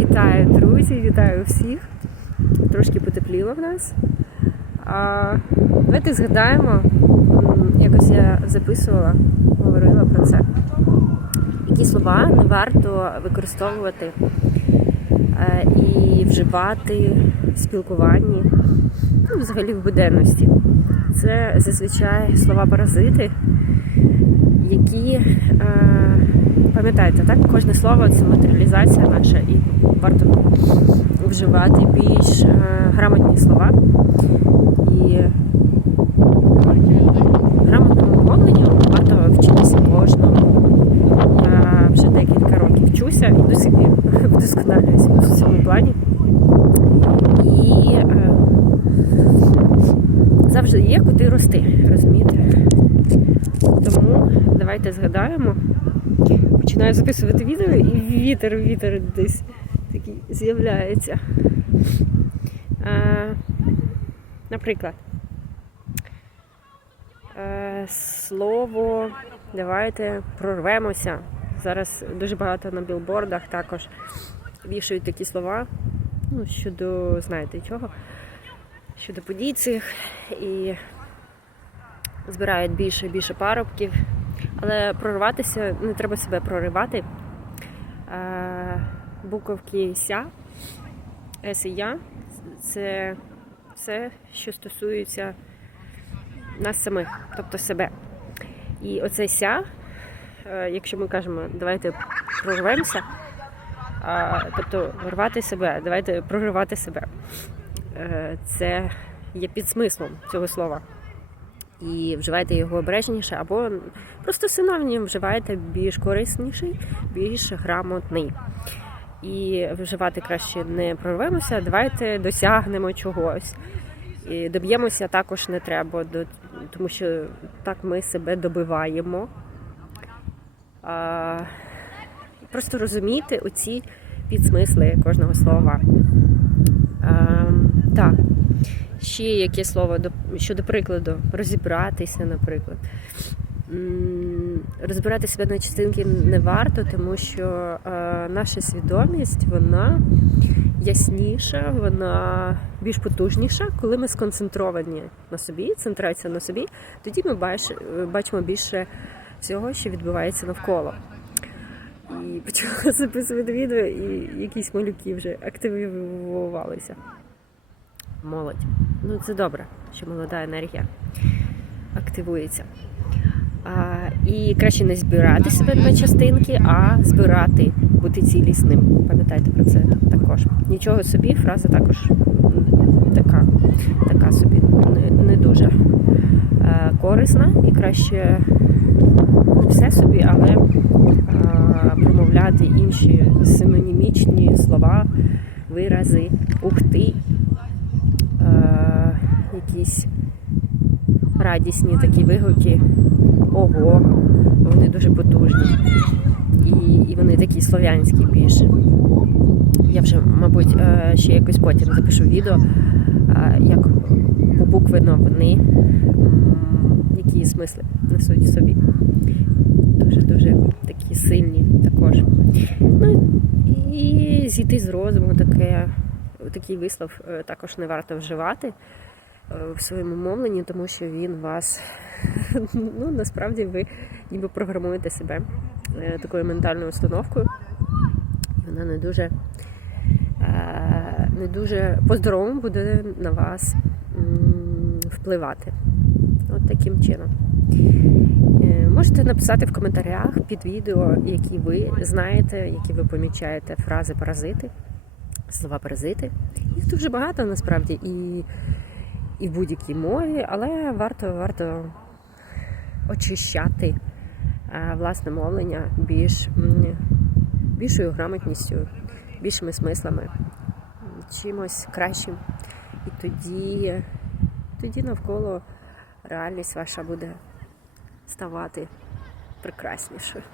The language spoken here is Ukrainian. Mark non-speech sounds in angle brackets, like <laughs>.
Вітаю, друзі, вітаю всіх. Трошки потепліло в нас. А, давайте згадаємо, якось я записувала, говорила про це. Які слова не варто використовувати е, і вживати в спілкуванні, ну, взагалі в буденності. Це зазвичай слова паразити, які е, пам'ятаєте, так? Кожне слово це матеріалізація наша, і варто вживати більш е, грамотні слова. І грамотному мовленню варто вчитися кожному. Я вже декілька років вчуся і до сих пір <laughs> вдосконалююсь в цьому плані. І е, завжди є куди рости, розумієте? Тому давайте згадаємо. Починаю записувати відео і вітер, вітер десь такий з'являється. Наприклад, слово давайте прорвемося. Зараз дуже багато на білбордах також вішають такі слова ну, щодо, знаєте чого, щодо подій цих і збирають більше і більше парубків. Але прорватися не треба себе проривати. Е, Буковки ся, С і Я це все, що стосується нас самих, тобто себе. І оце ся, е, якщо ми кажемо, давайте прорвемося, тобто рвати себе, давайте проривати себе. Е, Це є підсмислом цього слова. І вживайте його обережніше, або просто синонім вживайте більш корисніший, більш грамотний. І вживати краще не прорвемося, давайте досягнемо чогось. І доб'ємося також не треба, тому що так ми себе добиваємо. А, просто розуміти оці підсмисли кожного слова. А, так. Ще яке слово до щодо прикладу, розібратися, наприклад. Розбирати себе на частинки не варто, тому що е, наша свідомість вона ясніша, вона більш потужніша, коли ми сконцентровані на собі, центрація на собі, тоді ми бач, бачимо більше всього, що відбувається навколо. І почала <laughs> записувати відео, і якісь малюки вже активувалися молодь. Ну, це добре, що молода енергія активується. А, і краще не збирати себе на частинки, а збирати, бути цілісним. Пам'ятайте про це також. Нічого собі, фраза також така, така собі, не, не дуже е, корисна і краще все собі, але е, промовляти інші синонімічні слова, вирази, ух ти е, якісь радісні такі вигуки. Ого, вони дуже потужні. І, і вони такі слов'янські більше. Я вже, мабуть, е, ще якось потім запишу відео, е, як побуквено вони, м, які смисли несуть собі. Дуже-дуже такі сильні також. Ну і зійти з розуму таке, такий вислов е, також не варто вживати в своєму мовленні, тому що він вас <laughs> ну насправді ви ніби програмуєте себе е, такою ментальною установкою. Вона не дуже е, не дуже по-здоровому буде на вас впливати. От таким чином. Е, Можете написати в коментарях під відео, які ви знаєте, які ви помічаєте фрази паразити, слова паразити. Їх дуже багато насправді і, і в будь-якій мові, але варто, варто очищати е, власне мовлення більш, більшою грамотністю, більшими смислами, чимось кращим. І тоді, тоді навколо реальність ваша буде ставати прекраснішою.